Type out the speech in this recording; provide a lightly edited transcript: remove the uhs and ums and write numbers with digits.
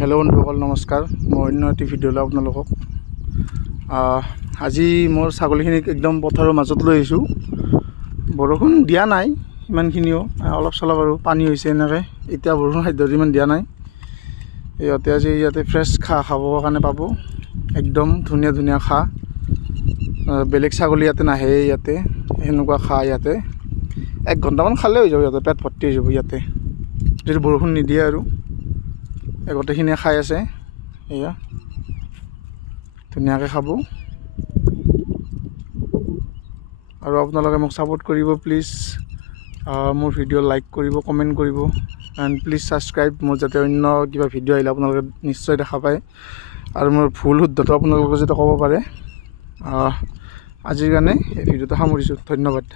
Hello' বন্ধুসকল নমস্কাৰ। মই অন্য এটি ভিডিঅ'লৈ আপোনালোকক আজি মোৰ ছাগলীখিনিক একদম পথাৰৰ মাজত লৈ আহিছোঁ। বৰষুণ দিয়া নাই ইমানখিনিও, অলপ চলপ আৰু পানী হৈছে এনেকৈ। এতিয়া বৰষুণ খাদ্য ইমান দিয়া নাই। ইহঁতে আজি ইয়াতে ফ্ৰেছ খাবৰ কাৰণে পাব, একদম ধুনীয়া ধুনীয়া বেলেগ ছাগলী ইয়াতে নাহে। ইয়াতে সেনেকুৱা ইয়াতে 1 ঘণ্টামান খালে হৈ যাব, ইয়াতে পেট ভৰ্তি হৈ যাব ইয়াতে, যদি বৰষুণ নিদিয়ে আৰু। গোটেইখিনিয়ে খাই আছে, এয়া ধুনীয়াকৈ খাব। আৰু আপোনালোকে মোক ছাপোৰ্ট কৰিব প্লিজ। মোৰ ভিডিঅ' লাইক কৰিব, কমেণ্ট কৰিব, এণ্ড প্লিজ ছাবস্ক্ৰাইব, মোৰ যাতে অন্য কিবা ভিডিঅ' আহিলে আপোনালোকে নিশ্চয় দেখা পায়। আৰু মোৰ ভুল শুদ্ধটো আপোনালোকে যাতে ক'ব পাৰে। আজিৰ কাৰণে এই ভিডিঅ'টো সামৰিছোঁ। ধন্যবাদ।